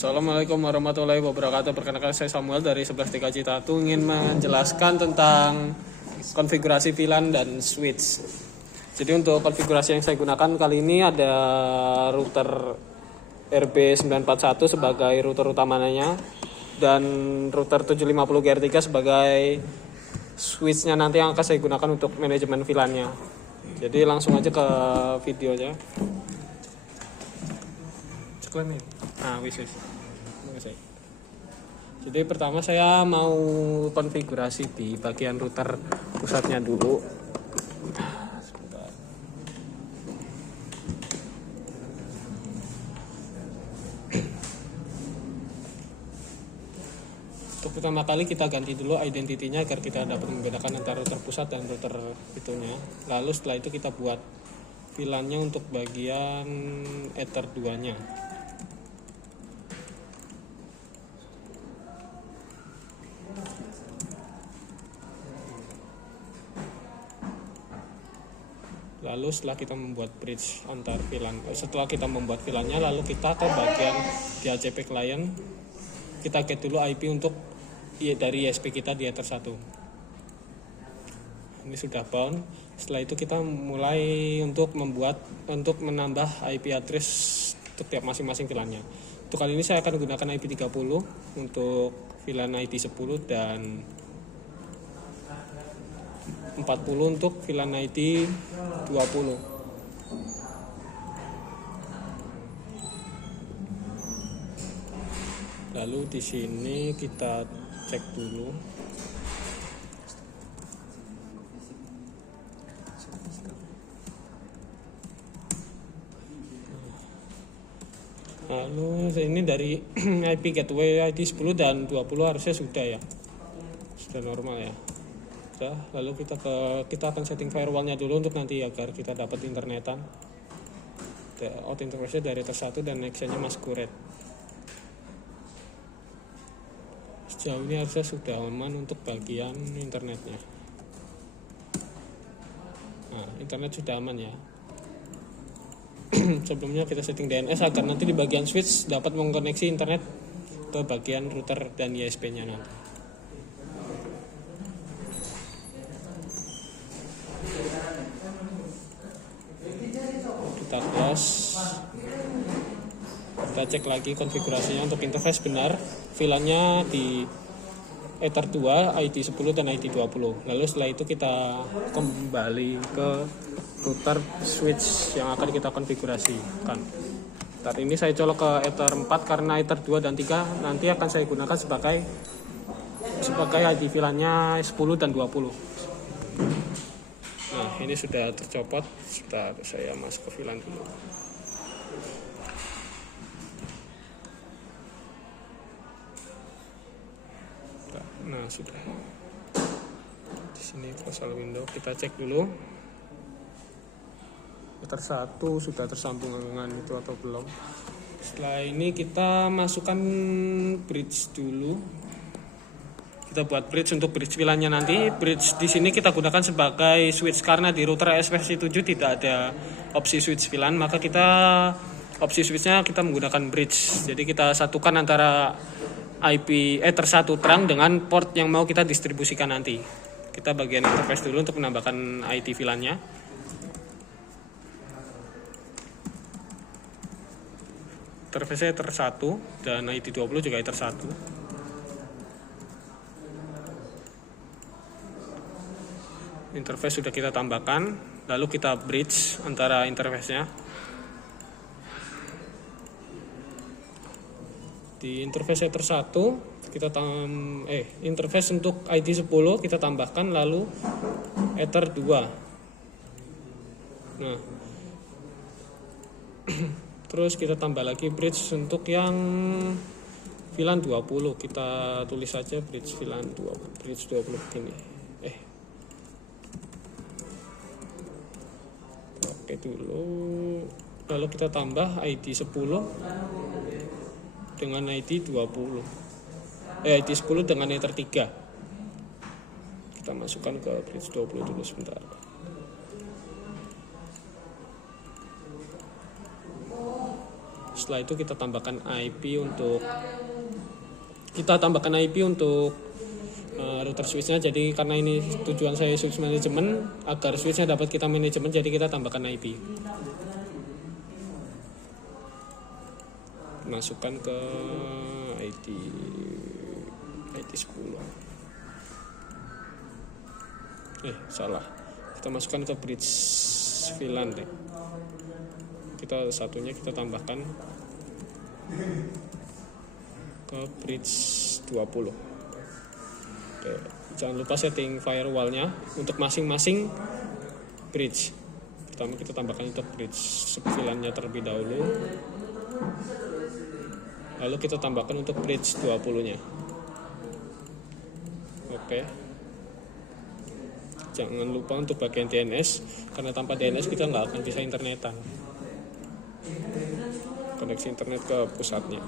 Assalamualaikum warahmatullahi wabarakatuh. Perkenalkan, saya Samuel dari 11TK Citatu, ingin menjelaskan tentang konfigurasi VLAN dan switch. Jadi untuk konfigurasi yang saya gunakan kali ini ada router RB941 sebagai router utamanya dan router 750GR3 sebagai switchnya nanti yang akan saya gunakan untuk manajemen VLAN-nya. Jadi langsung aja ke videonya. Nah, jadi pertama saya mau konfigurasi di bagian router pusatnya dulu. Untuk pertama kali kita ganti dulu identitinya agar kita dapat membedakan antara router pusat dan router itunya. Lalu setelah itu kita buat VLAN-nya untuk bagian Ether 2-nya. Lalu setelah kita membuat bridge antar VLAN, setelah kita membuat VLAN-nya, lalu kita ke bagian DHCP client, kita get dulu IP untuk dari ISP kita di Ether 1. Ini sudah bound. Setelah itu kita mulai untuk menambah IP address untuk tiap masing-masing VLAN-nya. Untuk kali ini saya akan menggunakan IP 30 untuk VLAN ID 10 dan 40 untuk VLAN ID 20. Lalu di sini kita cek dulu. Lalu ini dari IP gateway ID 10 dan 20 harusnya sudah ya. Sudah normal ya. Lalu kita akan setting firewallnya dulu untuk nanti agar kita dapat internetan. Out interface dari Ether 1 dan connectionnya masquerade. Sejauh ini harusnya sudah aman untuk bagian internetnya. Nah, internet sudah aman ya. Sebelumnya kita setting DNS agar nanti di bagian switch dapat mengkoneksi internet ke bagian router dan ISP-nya nanti. Kita close. Kita cek lagi konfigurasinya untuk interface benar. VLAN-nya di Ether 2, ID 10 dan ID 20. Lalu setelah itu kita kembali ke router switch yang akan kita konfigurasikan. Saat ini saya colok ke Ether 4 karena Ether 2 dan 3 nanti akan saya gunakan sebagai ID VLAN-nya 10 dan 20. Nah, ini sudah tercopot. Sebentar, saya masuk ke VLAN dulu. Nah, sudah. Di sini close window, kita cek dulu. Ether 1 sudah tersambung dengan itu atau belum. Setelah ini kita masukkan bridge dulu. Kita buat bridge untuk bridge VLAN-nya nanti. Bridge di sini kita gunakan sebagai switch karena di router SPC 7 tidak ada opsi switch VLAN, maka kita opsi switch-nya kita menggunakan bridge. Jadi kita satukan antara IP Ether 1 terang dengan port yang mau kita distribusikan nanti. Kita bagian interface dulu untuk menambahkan IT VLAN-nya. Interface Ether 1 dan ID 20 juga Ether 1. Interface sudah kita tambahkan, lalu kita bridge antara interface-nya. Di interface Ether 1 kita interface untuk ID 10 kita tambahkan, lalu Ether 2. Nah, terus kita tambah lagi bridge untuk yang VLAN 20. Kita tulis saja bridge VLAN 20, bridge 20 begini. Oke dulu. Lalu kita tambah ID 10 dengan ID 20. ID 10 dengan Ether 3. Kita masukkan ke bridge 20 dulu sebentar. Setelah itu kita tambahkan IP untuk router switchnya. Jadi karena ini tujuan saya switch manajemen, agar switchnya dapat kita manajemen, jadi kita tambahkan IP. Masukkan ke IT 10. Salah. Kita masukkan ke bridge VLAN deh. Satunya kita tambahkan ke bridge 20. Oke, jangan lupa setting firewallnya untuk masing-masing bridge. Pertama kita tambahkan untuk bridge VLAN-nya terlebih dahulu. Lalu kita tambahkan untuk bridge 20-nya. Oke. Jangan lupa untuk bagian DNS, karena tanpa DNS kita nggak akan bisa internetan. Koneksi internet ke pusatnya.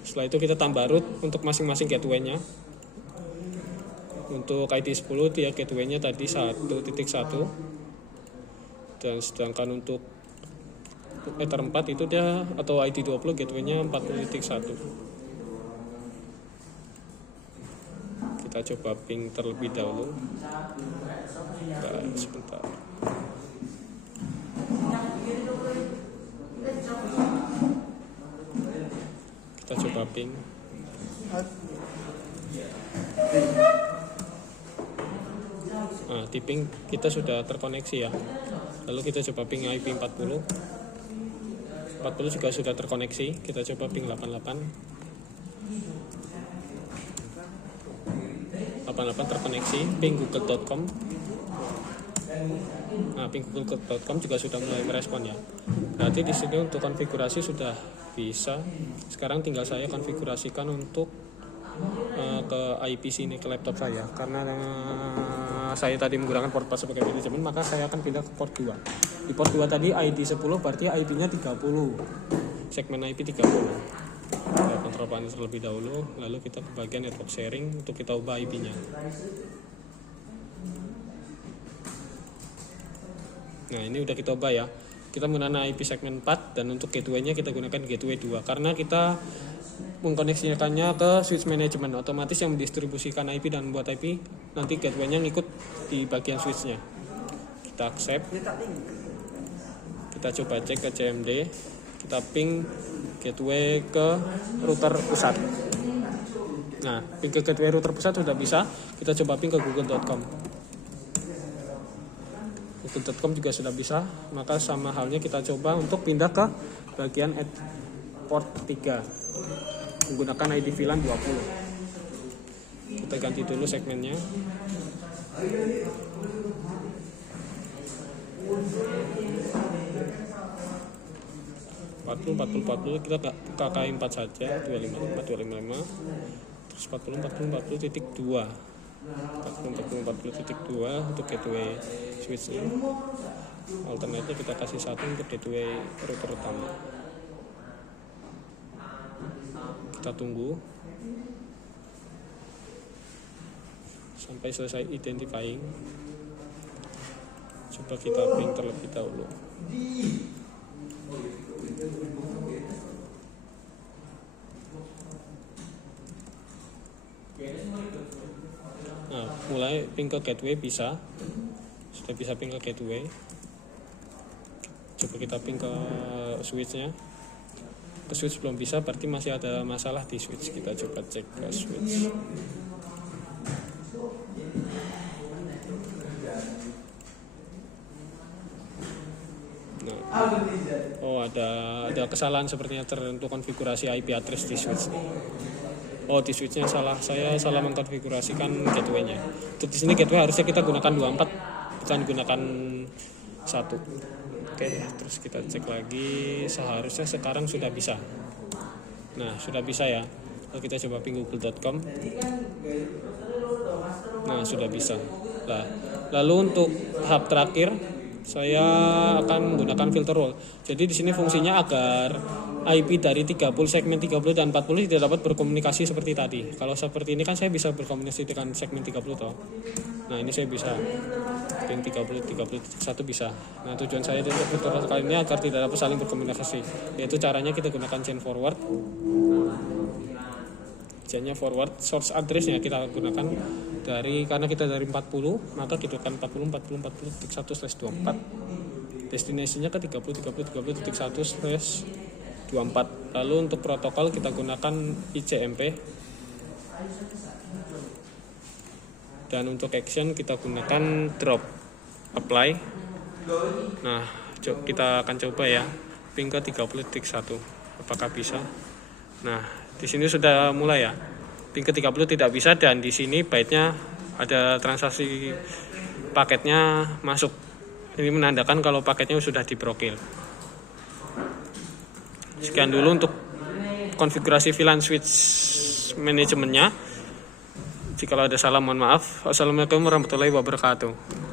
Setelah itu kita tambah root untuk masing-masing gateway-nya. Untuk ID 10 dia gateway-nya tadi 1.1, dan sedangkan untuk Ether 4 itu dia, atau ID 20 gateway-nya 4.1. Kita coba ping terlebih dahulu. Sebentar. Kita coba ping. Di ping kita sudah terkoneksi ya. Lalu kita coba ping IP 40 juga sudah terkoneksi. Kita coba ping 88 terkoneksi. Ping google.com. Ping google.com juga sudah mulai merespon ya. Berarti di sini untuk konfigurasi sudah bisa. Sekarang tinggal saya konfigurasikan untuk ke IP sini, ke laptop saya. Karena saya tadi menggunakan port pas sebagai manajemen, maka saya akan pindah ke port 2. Di port 2 tadi ID 10, berarti IP-nya 30. Segmen IP 30. Kita kontrol panel terlebih dahulu, lalu kita ke bagian network sharing untuk kita ubah IP-nya. Nah, ini udah kita ubah ya. Kita menggunakan IP segmen 4, dan untuk gateway-nya kita gunakan gateway 2 karena kita mengkoneksikannya ke switch management. Otomatis yang mendistribusikan IP dan membuat IP, nanti gateway-nya ngikut di bagian switch-nya. Kita accept. Kita coba cek ke CMD. Kita ping gateway ke router pusat. Nah, ping ke gateway router pusat sudah bisa. Kita coba ping ke google.com. Google.com juga sudah bisa. Maka sama halnya kita coba untuk pindah ke bagian port 3 menggunakan ID VLAN 20. Kita ganti dulu segmennya. Kita KKI 4 saja, 255, terus 40.2 untuk gateway switch-nya. Alternate kita kasih 1 untuk gateway router utama. Kita tunggu sampai selesai identifying. Coba kita ping terlebih dahulu. Nah, mulai ping ke gateway bisa. Sudah bisa ping ke gateway. Coba kita ping ke switch-nya. Ke switch belum bisa, berarti masih ada masalah di switch. Kita coba cek ke switch. Nah, ada kesalahan sepertinya tertentu konfigurasi IP address di switch. Di switchnya salah. Saya salah mengkonfigurasikan gateway-nya. Untuk di sini gateway harusnya kita gunakan 24, bukan gunakan 1. Oke, terus kita cek lagi. Seharusnya sekarang sudah bisa. Nah, sudah bisa ya. Lalu kita coba ping google.com. Nah, sudah bisa. Nah, lalu untuk hub terakhir saya akan menggunakan filter role. Jadi di sini fungsinya agar IP dari 30 segmen 30 dan 40 tidak dapat berkomunikasi seperti tadi. Kalau seperti ini kan saya bisa berkomunikasi dengan segmen 30 toh. Nah, ini saya bisa ping 30 31 bisa. Nah, tujuan saya untuk tutorial kali ini agar tidak dapat saling berkomunikasi. Yaitu caranya kita gunakan chain forward. Chainnya forward, source address-nya kita gunakan karena kita dari 40, maka kita kan 40.1/24. Destinasinya ke 30.30.30.1/24. Lalu untuk protokol kita gunakan ICMP. Dan untuk action kita gunakan drop apply. Nah, kita akan coba ya ping ke 30.1. Apakah bisa? Nah, di sini sudah mulai ya. Ping ke 30 tidak bisa dan di sini byte-nya ada transaksi paketnya masuk. Ini menandakan kalau paketnya sudah diblokir. Sekian dulu untuk konfigurasi VLAN switch manajemennya. Jika ada salah mohon maaf. Wassalamualaikum warahmatullahi wabarakatuh.